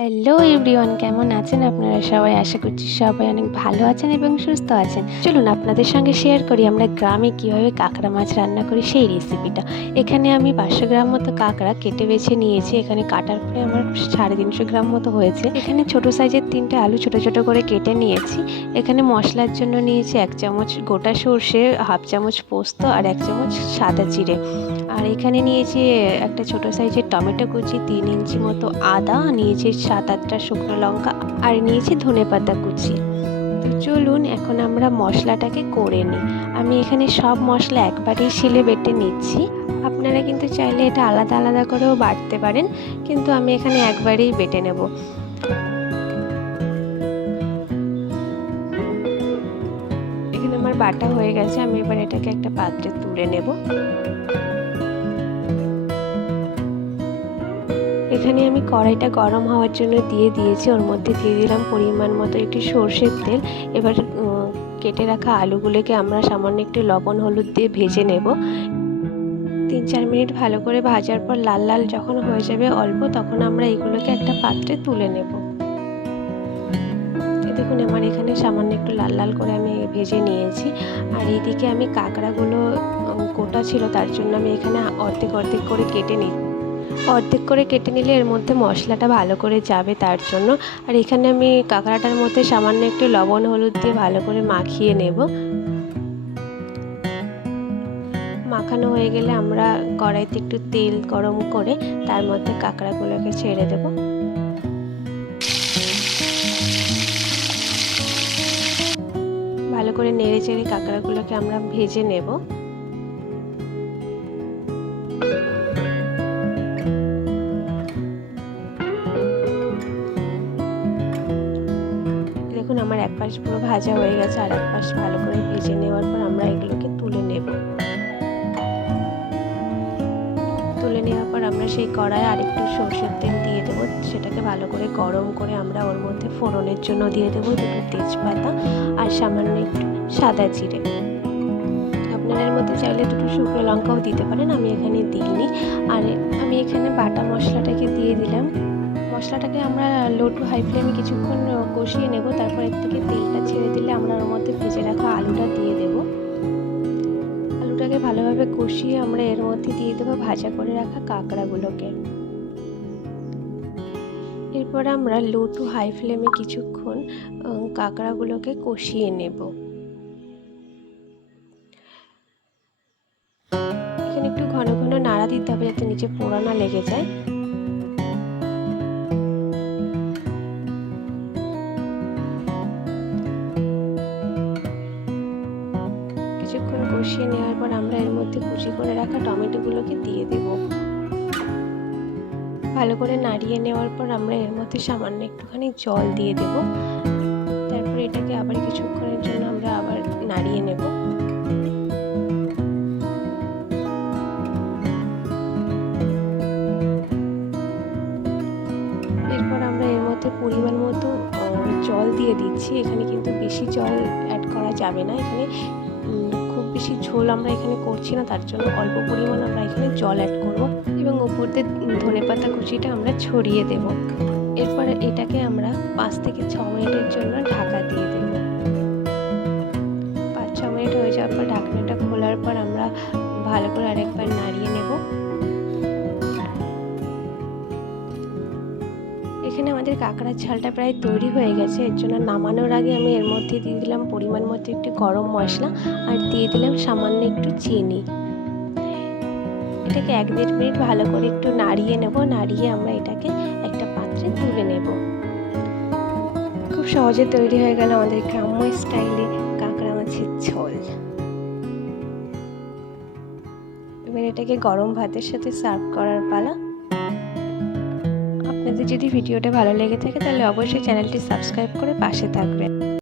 Hello everyone কেমন আছেন আপনারা সবাই? আশা করছি সবাই অনেক ভালো আছেন এবং সুস্থ আছেন। চলুন আপনাদের সঙ্গে শেয়ার করি আমরা গ্রামে কীভাবে কাঁকড়া মাছ রান্না করি সেই রেসিপিটা এখানে আমি পাঁচশো গ্রাম মতো কাঁকড়া কেটে বেছে নিয়েছি। এখানে কাটার পরে আমার সাড়ে তিনশো গ্রাম মতো হয়েছে। এখানে ছোট সাইজের তিনটে আলু ছোট ছোট করে কেটে নিয়েছি। এখানে মশলার জন্য নিয়েছি এক চামচ গোটা সর্ষে, হাফ চামচ পোস্ত আর এক চামচ সাদা জিরে। আর এখানে নিয়েছি একটা ছোট সাইজের টমেটো কুচি, তিন ইঞ্চি মতো আদা, নিয়েছি সাত আটটা শুকনো লঙ্কা আর নিয়েছি ধনে পাতা কুচি। চলুন, এখন আমরা মশলাটাকে করে নিই। আমি এখানে সব মশলা একবারেই শিলে বেটে নিচ্ছি। আপনারা কিন্তু চাইলে এটা আলাদা আলাদা করেও বাটতে পারেন, কিন্তু আমি এখানে একবারেই বেটে নেব। এখানে আমার বাটা হয়ে গেছে, আমি এবার এটাকে একটা পাত্রে তুলে নেব। এখানে আমি কড়াইটা গরম হওয়ার জন্য দিয়ে দিয়েছি। ওর মধ্যে দিয়ে দিলাম পরিমাণ মতো একটি সর্ষের তেল। এবার কেটে রাখা আলুগুলোকে আমরা সামান্য একটু লবণ, হলুদ দিয়ে ভেজে নেব। তিন চার মিনিট ভালো করে ভাজার পর লাল লাল যখন হয়ে যাবে অল্প, তখন আমরা এগুলোকে একটা পাত্রে তুলে নেব। দেখুন, আমার এখানে সামান্য একটু লাল লাল করে আমি ভেজে নিয়েছি। আর এইদিকে আমি কাঁকড়াগুলো গোটা ছিল, তার জন্য আমি এখানে অর্ধেক অর্ধেক করে কেটে নিচ্ছি। অর্ধেক করে কেটে নিলে এর মধ্যে মশলাটা ভালো করে যাবে তার জন্য। আর এখানে আমি কাঁকড়াটার মধ্যে সামান্য একটু লবণ, হলুদ দিয়ে ভালো করে মাখিয়ে নেব। মাখানো হয়ে গেলে আমরা কড়াইতে একটু তেল গরম করে তার মধ্যে কাঁকড়াগুলোকে ছেড়ে দেব। ভালো করে নেড়ে চেড়ে কাঁকড়াগুলোকে আমরা ভেজে নেব। দেখুন আমার এক পাশ পুরো ভাজা হয়ে গেছে আর এক পাশ ভালো করে ভেজে নেওয়ার পর আমরা এগুলোকে তুলে নেব। তুলে নেওয়ার পর আমরা সেই কড়ায় আরেকটু সর্ষের তেল দিয়ে দেবো। সেটাকে ভালো করে গরম করে আমরা ওর মধ্যে ফোড়নের জন্য দিয়ে দেবো দুটো তেজপাতা আর সামান্য একটু সাদা জিরে। আপনাদের মধ্যে চাইলে দুটো শুকনো লঙ্কাও দিতে পারেন, আমি এখানে দিইনি। আর আমি এখানে বাটা দিলাম মশলাটাকে আমরা লো টু হাই ফ্লেমে কিছুক্ষণ কষিয়ে নেব। তারপর এর থেকে তেলটা ছেড়ে দিলে আমরা ওর মধ্যে ভেজে রাখা আলুটা দিয়ে দেব। আলুটাকে ভালোভাবে কষিয়ে আমরা এর মধ্যে দিয়ে দেবো ভাজা করে রাখা কাঁকড়াগুলোকে। এরপর আমরা লো টু হাই ফ্লেমে কিছুক্ষণ কাঁকড়াগুলোকে কষিয়ে নেব। এখানে একটু ঘন ঘন নাড়া দিতে হবে যাতে নিচে পোড়া না লেগে যায়। কষিয়ে নেওয়ার পর আমরা এর মধ্যে কুচি করে রাখা টমেটোগুলোকে দিয়ে দেব। ভালো করে নাড়িয়ে নেওয়ার পর আমরা এর মধ্যে সামান্য একটুখানি জল দিয়ে দেব। তারপর এটাকে আবার কিছুক্ষণের জন্য আমরা আবার নাড়িয়ে নেব। এরপর আমরা এর মধ্যে পরিমাণ মতো জল দিয়ে দিচ্ছি। এখানে কিন্তু বেশি জল অ্যাড করা যাবে না। এখানে বেশি ঝোল আমরা এখানে করছি না, তার জন্য অল্প পরিমাণ আমরা এখানে জল অ্যাড করব এবং উপর দিয়ে ধনে পাতা কুচিটা আমরা ছড়িয়ে দেব। এরপর এটাকে আমরা পাঁচ থেকে ছ মিনিটের জন্য ঢাকা দিয়ে দেব। পাঁচ ছ মিনিট হয়ে যাওয়ার পর ঢাকনাটা খোলার পর আমরা ভালো করে আরেকবার নাড়িয়ে নেব। এখানে আমাদের কাঁকড়ার ঝালটা প্রায় তৈরি হয়ে গেছে। এর জন্য নামানোর আগে আমি এর মধ্যে দিয়ে দিলাম পরিমাণ মতো একটু গরম মশলা আর দিয়ে দিলাম সামান্য একটু চিনি। এটাকে এক দেড় মিনিট ভালো করে একটু নাড়িয়ে নেব। নাড়িয়ে আমরা এটাকে একটা পাত্রে তুলে নেব। খুব সহজে তৈরি হয়ে গেল আমাদের গ্রাম্য স্টাইলে কাঁকড়া মাছের ঝোল। এবার এটাকে গরম ভাতের সাথে সার্ভ করার পালা। যদি ভিডিওটা ভালো লেগে থাকে তাহলে অবশ্যই চ্যানেলটি সাবস্ক্রাইব করে পাশে থাকবেন।